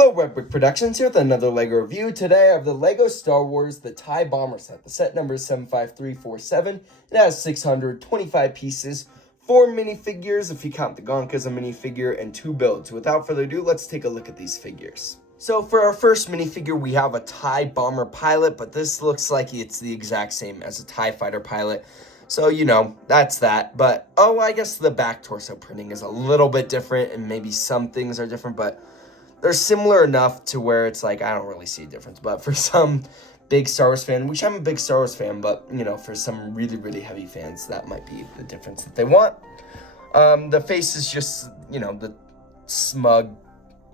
Hello, Redbrick Productions here with another LEGO review. Today I have the LEGO Star Wars The TIE Bomber set. The set number is 75347. It has 625 pieces, 4 minifigures if you count the Gonk as a minifigure, and 2 builds. Without further ado, let's take a look at these figures. So for our first minifigure, we have a TIE Bomber pilot, but this looks like it's the exact same as a TIE Fighter pilot. So, you know, that's that. But, I guess the back torso printing is a little bit different, and maybe some things are different, but they're similar enough to where it's like, I don't really see a difference. But for some big Star Wars fan, which I'm a big Star Wars fan, but, you know, for some really, really heavy fans, that might be the difference that they want. The face is just, you know, the smug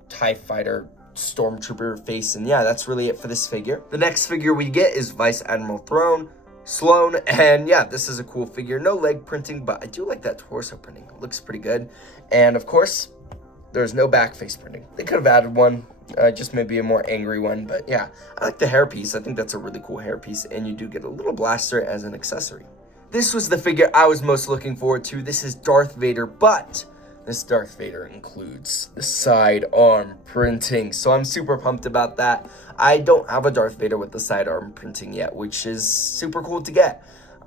TIE Fighter Stormtrooper face. And yeah, that's really it for this figure. The next figure we get is Vice Admiral Sloan, and yeah, this is a cool figure. No leg printing, but I do like that torso printing. It looks pretty good. And of course, there's no back face printing. They could have added one, just maybe a more angry one, but yeah, I like the hairpiece. I think that's a really cool hairpiece, and you do get a little blaster as an accessory. This was the figure I was most looking forward to. This is Darth Vader, but this Darth Vader includes the sidearm printing, so I'm super pumped about that. I don't have a Darth Vader with the sidearm printing yet, which is super cool to get.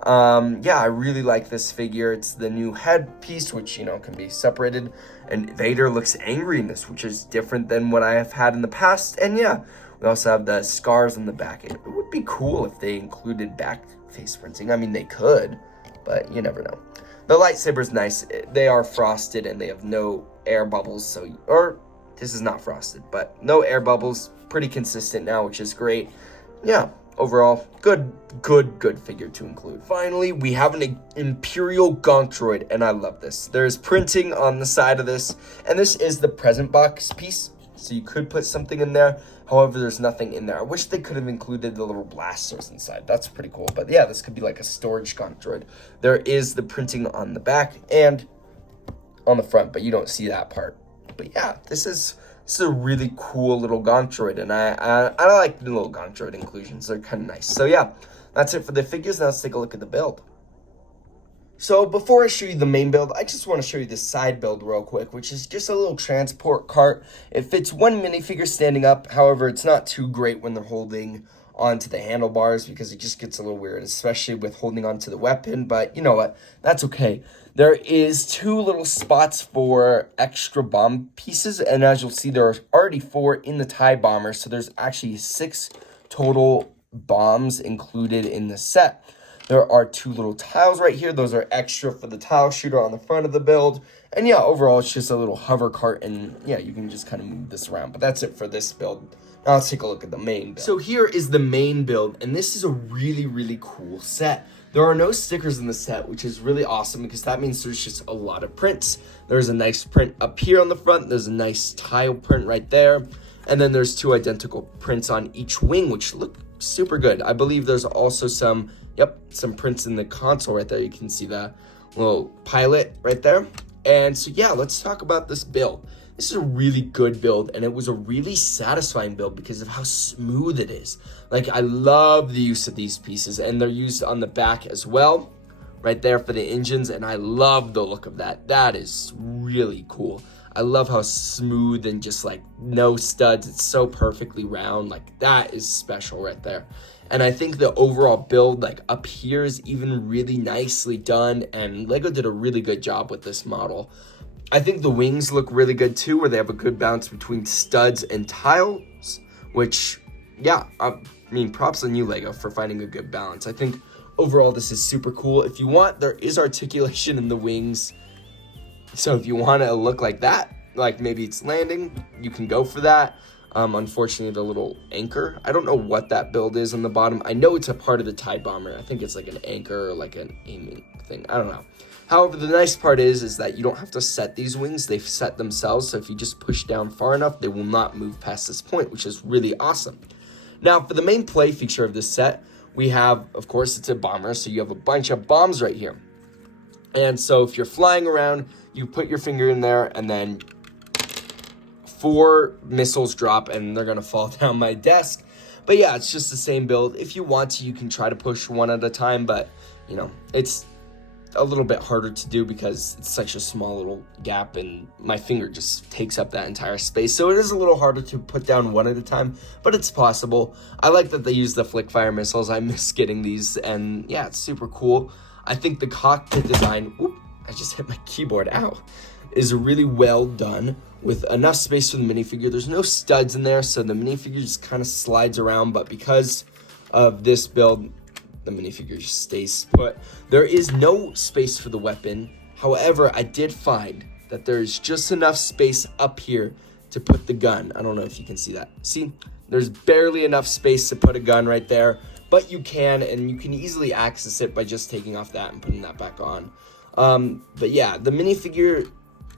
Yeah, I really like this figure. It's the new headpiece, which, you know, can be separated, and Vader looks angry in this, which is different than what I have had in the past. And yeah, we also have the scars on the back. It would be cool if they included back face printing. I mean, they could, but you never know. The lightsaber's nice. They are frosted and they have no air bubbles, or this is not frosted, but no air bubbles. Pretty consistent now, which is great. Yeah, overall, good figure to include. Finally, we have an Imperial Gonk droid, and I love this. There's printing on the side of this, and this is the present box piece, so you could put something in there. However, there's nothing in there. I wish they could have included the little blasters inside. That's pretty cool. But yeah, this could be like a storage Gonk droid. There is the printing on the back and on the front, but you don't see that part. But yeah, this is a really cool little Gonk droid, and I like the little Gonk droid inclusions. They're kind of nice. So yeah, that's it for the figures. Now let's take a look at the build. So before I show you the main build, I just want to show you the side build real quick, which is just a little transport cart. It fits one minifigure standing up. However, it's not too great when they're holding onto the handlebars because it just gets a little weird, especially with holding onto the weapon. But you know what? That's okay. There is 2 little spots for extra bomb pieces, and as you'll see, there are already 4 in the TIE Bomber, so there's actually 6 total bombs included in the set. There are 2 little tiles right here. Those are extra for the tile shooter on the front of the build. And yeah, overall, it's just a little hover cart, and yeah, you can just kind of move this around. But that's it for this build. Now let's take a look at the main build. So here is the main build, and this is a really, really cool set. There are no stickers in the set, which is really awesome because that means there's just a lot of prints. There's a nice print up here on the front. There's a nice tile print right there. And then there's 2 identical prints on each wing, which look super good. I believe there's also some prints in the console right there. You can see that little pilot right there. And so yeah, let's talk about this build. This is a really good build, and it was a really satisfying build because of how smooth it is. Like, I love the use of these pieces, and they're used on the back as well, right there for the engines, and I love the look of that. That is really cool. I love how smooth and just like no studs. It's so perfectly round. Like, that is special right there. And I think the overall build, like up here, is even really nicely done, and LEGO did a really good job with this model. I think the wings look really good too, where they have a good balance between studs and tiles, which, yeah, I mean, props on you, LEGO, for finding a good balance. I think overall this is super cool. If you want, there is articulation in the wings. So if you want to look like that, like maybe it's landing, you can go for that. Unfortunately, the little anchor, I don't know what that build is on the bottom. I know it's a part of the TIE Bomber. I think it's like an anchor or like an aiming thing. I don't know. However, the nice part is that you don't have to set these wings. They've set themselves. So if you just push down far enough, they will not move past this point, which is really awesome. Now, for the main play feature of this set, we have, of course, it's a bomber. So you have a bunch of bombs right here. And so if you're flying around, you put your finger in there and then 4 missiles drop and they're going to fall down my desk. But yeah, it's just the same build. If you want to, you can try to push one at a time, but you know, it's a little bit harder to do because it's such a small little gap and my finger just takes up that entire space. So it is a little harder to put down one at a time, but it's possible. I like that they use the flick fire missiles. I miss getting these, and yeah, it's super cool. I think the cockpit design, I just hit my keyboard, ow, is really well done with enough space for the minifigure. There's no studs in there, so the minifigure just kind of slides around, but because of this build, the minifigure just stays put. There is no space for the weapon. However, I did find that there's just enough space up here to put the gun. I don't know if you can see that. See, there's barely enough space to put a gun right there, but you can, and you can easily access it by just taking off that and putting that back on. But yeah, the minifigure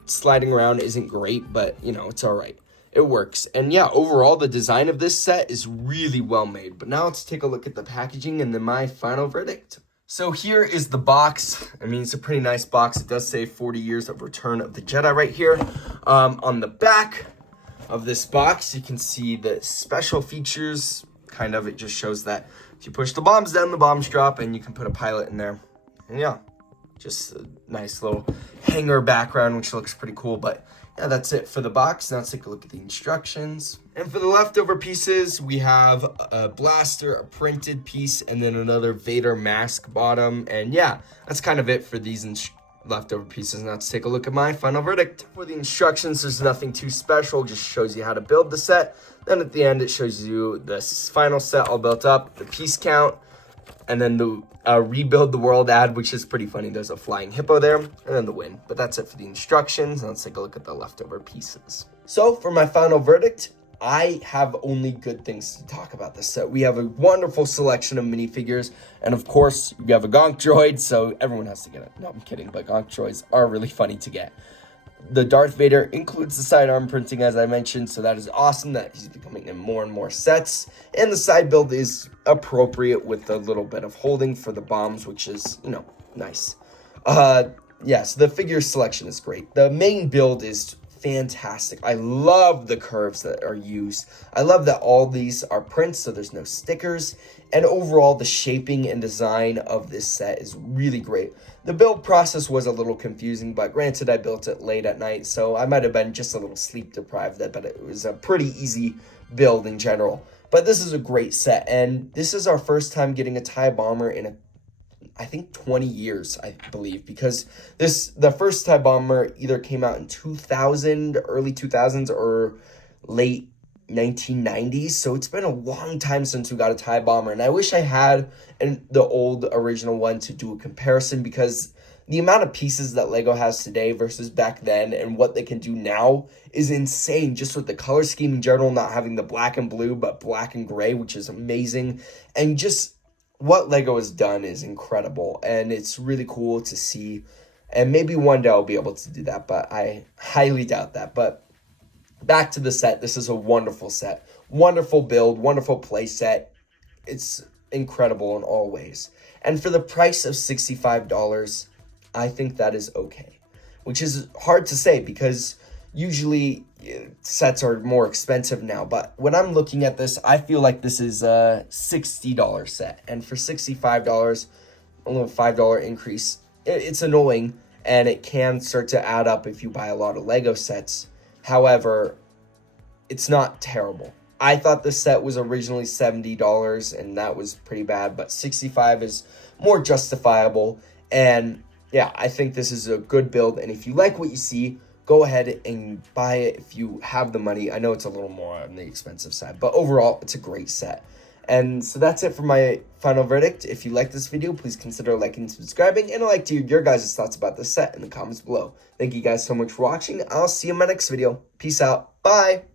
sliding around isn't great, but you know, it's all right. It works. And yeah, overall, the design of this set is really well made. But now let's take a look at the packaging and then my final verdict. So here is the box. I mean, it's a pretty nice box. It does say 40 years of Return of the Jedi right here. On the back of this box, you can see the special features. Kind of, it just shows that if you push the bombs down, the bombs drop, and you can put a pilot in there. And yeah, just a nice little hanger background, which looks pretty cool. But yeah, that's it for the box. Now let's take a look at the instructions. And for the leftover pieces, we have a blaster, a printed piece, and then another Vader mask bottom. And yeah, that's kind of it for these leftover pieces. Now let's take a look at my final verdict. For the instructions, there's nothing too special. Just shows you how to build the set. Then at the end, it shows you the final set all built up, the piece count, and then the rebuild the world ad, which is pretty funny. There's a flying hippo there, and then the win. But that's it for the instructions. Now let's take a look at the leftover pieces. So for my final verdict, I have only good things to talk about this set. We have a wonderful selection of minifigures, and of course, you have a Gonk droid, so everyone has to get it. No, I'm kidding, but Gonk droids are really funny to get. The Darth Vader includes the sidearm printing, as I mentioned, so that is awesome that he's becoming in more and more sets. And the side build is appropriate with a little bit of holding for the bombs, which is, you know, nice. Yes, the figure selection is great. The main build is fantastic. I love the curves that are used. I love that all these are prints, so there's no stickers. And overall, the shaping and design of this set is really great. The build process was a little confusing, but granted, I built it late at night, so I might have been just a little sleep deprived, but it was a pretty easy build in general. But this is a great set, and this is our first time getting a TIE Bomber in I think 20 years, I believe, because the first TIE Bomber either came out in 2000, early 2000s, or late 1990s, so it's been a long time since we got a TIE Bomber, and I wish I had the old original one to do a comparison, because the amount of pieces that LEGO has today versus back then and what they can do now is insane, just with the color scheme in general, not having the black and blue, but black and gray, which is amazing, and just what LEGO has done is incredible, and it's really cool to see, and maybe one day I'll be able to do that, but I highly doubt that. But back to the set. This is a wonderful set. Wonderful build, wonderful play set. It's incredible in all ways. And for the price of $65, I think that is okay. Which is hard to say because usually sets are more expensive now. But when I'm looking at this, I feel like this is a $60 set. And for $65, a little $5 increase, it's annoying. And it can start to add up if you buy a lot of LEGO sets. However, it's not terrible. I thought the set was originally $70, and that was pretty bad, but $65 is more justifiable. And yeah, I think this is a good build, and if you like what you see, go ahead and buy it if you have the money. I know it's a little more on the expensive side, but overall, it's a great set. And so that's it for my final verdict. If you like this video, please consider liking and subscribing. And I'd like to hear your guys' thoughts about this set in the comments below. Thank you guys so much for watching. I'll see you in my next video. Peace out. Bye.